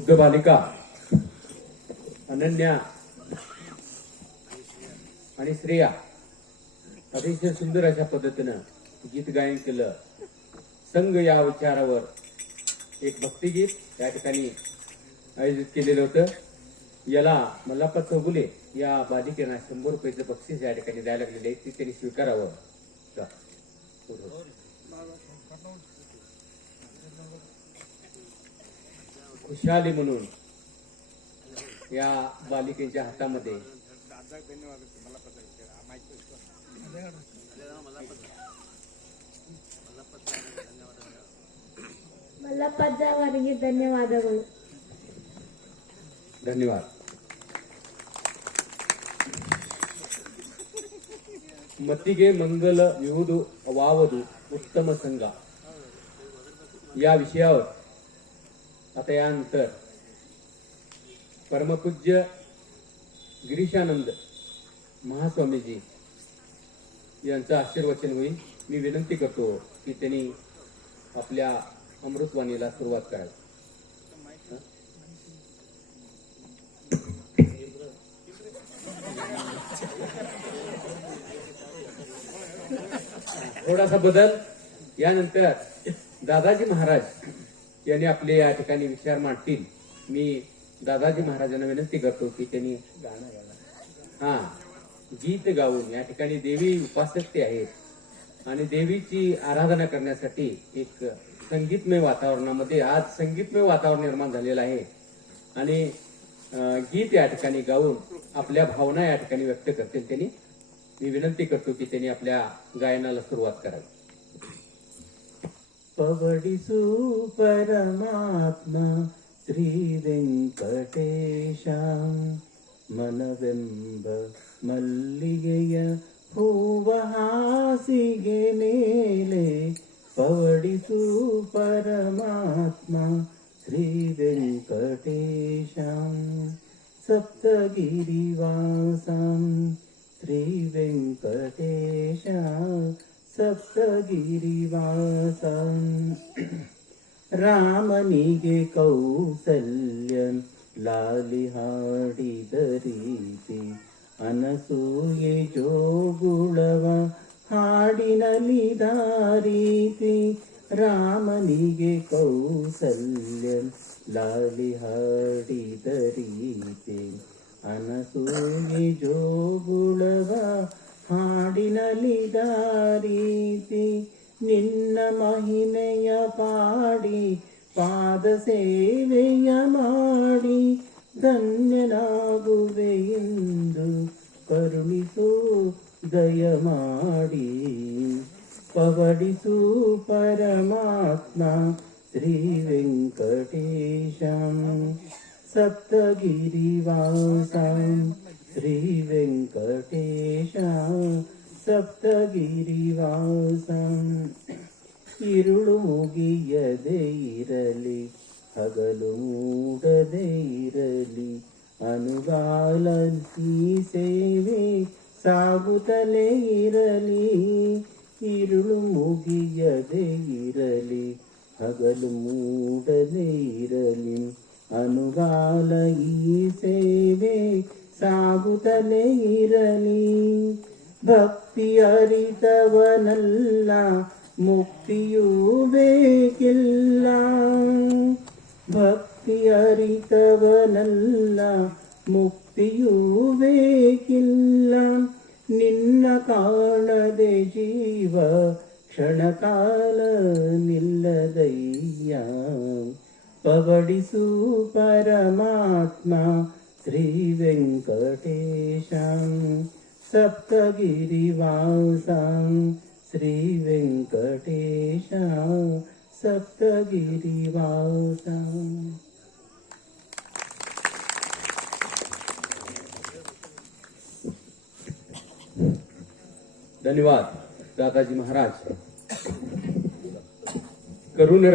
मुग्ध बालिका अनन्या आणि श्रेया अतिशय सुंदर अशा पद्धतीनं गीत गायन केलं. संघ या विचारावर एक भक्तिगीत या ठिकाणी आयोजित केलेलं होतं. याला मल्लाप्पा चौगुले या बालिकेला 100 रुपयाचं बक्षीस या ठिकाणी द्यायला लागलेले आहे, ते त्यांनी स्वीकारावं. खुशाली म्हणून या बालिकेच्या हातामध्ये ಮಲ್ಲಪ್ಪಜ್ಜವರಿಗೆ ಧನ್ಯವಾದಗಳು. धन्यवाद. ಮತ್ತಿಗೆ ಮಂಗಲ ವಿಹುದು ವಾವದು उत्तम संघ या विषयावर आता यानंतर परमपूज्य गिरीशानंद महास्वामीजी यांचं आशीर्वचन होईल. मी विनंती करतो की त्यांनी आपल्या अमृतवाणीला सुरुवात करावी. थोडासा बदल. यानंतर दादाजी महाराज यांनी आपले या ठिकाणी विचार मांडतील. मी दादाजी महाराजांना विनंती करतो की त्यांनी गीत गाऊन या ठिकाणी देवी उपासक ते आहेत आणि देवीची आराधना करण्यासाठी एक संगीतमय वातावरणामध्ये आज संगीतमय वातावरण निर्माण झालेलं आहे आणि गीत या ठिकाणी गाऊन आपल्या भावना या ठिकाणी व्यक्त करतील. त्यांनी मी विनंती करतो की त्यांनी आपल्या गायनाला सुरुवात करावी. पवडिसु परमात्मा श्री ವೆಂಕಟೇಶ मनವೆಂಬ ಮಲ್ಲಿಗೆಯ ಹೂವ ಹಾಸಿಗೆ ಮೇಲೆ ಪವಡಿಸು ಪರಮಾತ್ಮ ಶ್ರೀ ವೆಂಕಟೇಶ ಸಪ್ತಗಿರಿವಾಸ ಶ್ರೀ ವೆಂಕಟೇಶ ಸಪ್ತಗಿರಿವಾಸ ರಾಮನಿಗೆ ಕೌಸಲ್ಯ ಲಾಲಿ ಹಾಡಿದ ರೀತಿ ಅನಸೂಯೆ ಜೋಗುಳವ ಹಾಡಿನಲಿದ ರೀತಿ ರಾಮನಿಗೆ ಕೌಸಲ್ಯ ಲಾಲಿ ಹಾಡಿದ ರೀತಿ ಅನಸೂಯೆ ಜೋಗುಳವ ಹಾಡಿನಲಿದ ರೀತಿ ನಿನ್ನ ಮಹಿಮೆಯ ಪಾಡಿ ಪಾದ ಸೇವೆಯ ಮಾಡಿ ಧನ್ಯನಾಗುವೆಯೆಂದು ಕರುಣಿಸು ದಯ ಮಾಡಿ ಪವಡಿಸು ಪರಮಾತ್ಮ ಶ್ರೀ ವೆಂಕಟೇಶ ಸಪ್ತಗಿರಿವಾಸ ಶ್ರೀ ವೆಂಕಟೇಶ ಸಪ್ತಗಿರಿವಾಸ ಇರುಳು ಮುಗಿಯದೆ ಇರಲಿ ಹಗಲು ಮೂಡದೆ ಇರಲಿ ಅನುಗಾಲ ಈ ಸೇವೆ ಸಾಗುತ್ತಲೇ ಇರಲಿ. ಇರುಳು ಮುಗಿಯದೆ ಇರಲಿ ಹಗಲು ಮೂಡದೆ ಇರಲಿ ಅನುಗಾಲ ಈ ಸೇವೆ ಸಾಗುತ್ತಲೇ ಇರಲಿ. ಭಕ್ತಿ ಅರಿತವನಲ್ಲ ಮುಕ್ತಿಯೂ ಬೇಕಿಲ್ಲ. ಭಕ್ತಿ ಅರಿತವನಲ್ಲ ಮುಕ್ತಿಯೂ ಬೇಕಿಲ್ಲ. ನಿನ್ನ ಕಾಣದೆ ಜೀವ ಕ್ಷಣಕಾಲ ನಿಲ್ಲದಯ್ಯ. ಪವಡಿಸು ಪರಮಾತ್ಮ ಶ್ರೀ ವೆಂಕಟೇಶ ಸಪ್ತಗಿರಿವಾಸ ಶ್ರೀ ವೆಂಕಟೇಶ ಸಪ್ತಗಿರಿವಾಸ. धन्यवाद दादाजी महाराज. करुण रस